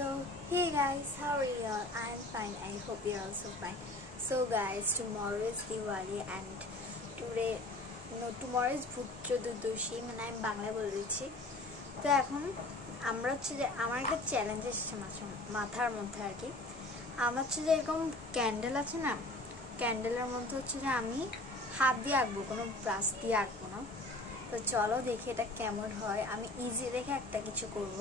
So hey guys, how are you all? I'm fine. I hope you're also fine. So guys, tomorrow is Diwali and tomorrow is Bhut Chotuর্দশী, মানে আমি বাংলায় বলে দিচ্ছি। তো এখন আমরা হচ্ছে যে আমার একটা চ্যালেঞ্জ এসেছে মাথার মধ্যে আর কি। আমার হচ্ছে যে এরকম ক্যান্ডেল আছে না, ক্যান্ডেলের মধ্যে হচ্ছে যে আমি হাত দিয়ে আঁকবো, কোনো ব্রাশ দিয়ে আঁকবো না। তো চলো দেখি এটা কেমন হয়। আমি ইজি দেখে একটা কিছু করব।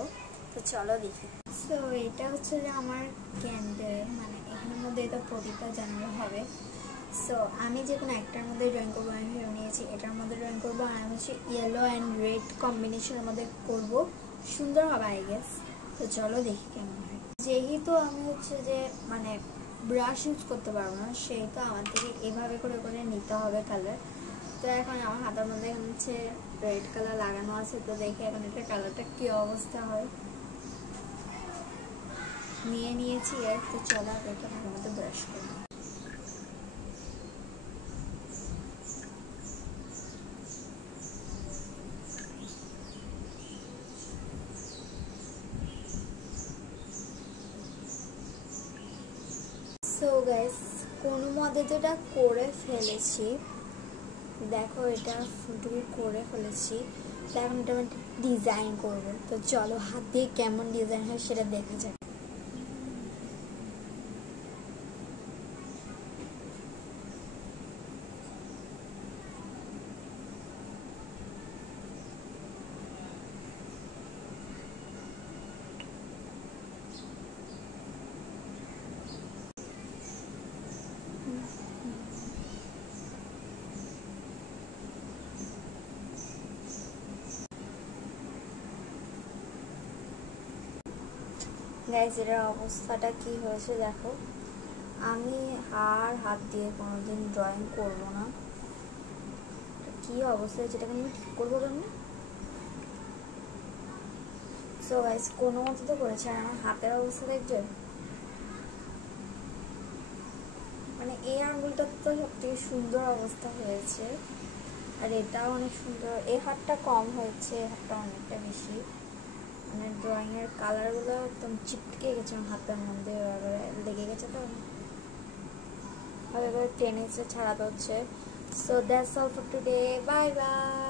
তো চলো দেখি। সো এটা হচ্ছে যে আমার ক্যান্ডেল, মানে এখানের মধ্যে এটা প্রদীপটা জানানো হবে। সো আমি যে কোনো একটার মধ্যে ড্রয়িং করবো, আমি ভেবে নিয়েছি এটার মধ্যে ড্রয়িং করবো। আর আমি হচ্ছে ইয়েলো অ্যান্ড রেড কম্বিনেশনের মধ্যে করব, সুন্দর হবে আই গেস। তো চলো দেখি কেমন হয়। যেহেতু আমি হচ্ছে যে মানে ব্রাশ ইউজ করতে পারবো না, সেহেতু আমার থেকে এভাবে করে করে নিতে হবে কালার। তো এখন আমার হাতের মধ্যে হচ্ছে রেড কালার লাগানো আছে। তো দেখি এখন এটা কালারটা কি অবস্থা হয়। নিয়ে নিয়েছি আর তো চলো এটা হাতের মধ্যে ব্রাশ করি। সো গাইস, কোনো মতে তো এটা করে ফেলেছি, দেখো এটা ফুটুই করে ফেলেছি। তো এখন এটা আমি ডিজাইন করবো। তো চলো হাত দিয়ে কেমন ডিজাইন হয় সেটা দেখা যাক। গাইস, এটার অবস্থাটা কি হয়েছে দেখো। আমি আর হাত দিয়ে কোনোদিন ড্রয়িং করবো না। কি অবস্থা হয়েছে, এটাকে আমি ঠিক করবো কেমন। সো গাইস, কোনো মতো তো করেছে। আর আমার হাতের অবস্থা দেখছো, মানে এই আঙ্গুলটা তো সব থেকে সুন্দর অবস্থা হয়েছে, আর এটাও অনেক সুন্দর। এই হাতটা কম হয়েছে, এই হাতটা অনেকটা বেশি। মানে ড্রয়িংয়ের কালারগুলো একদম চিপকে গেছে আমার হাতের মধ্যে, লেগে গেছে। তো এবার টেনে ছাড়াতে হচ্ছে। So that's all for today, bye bye.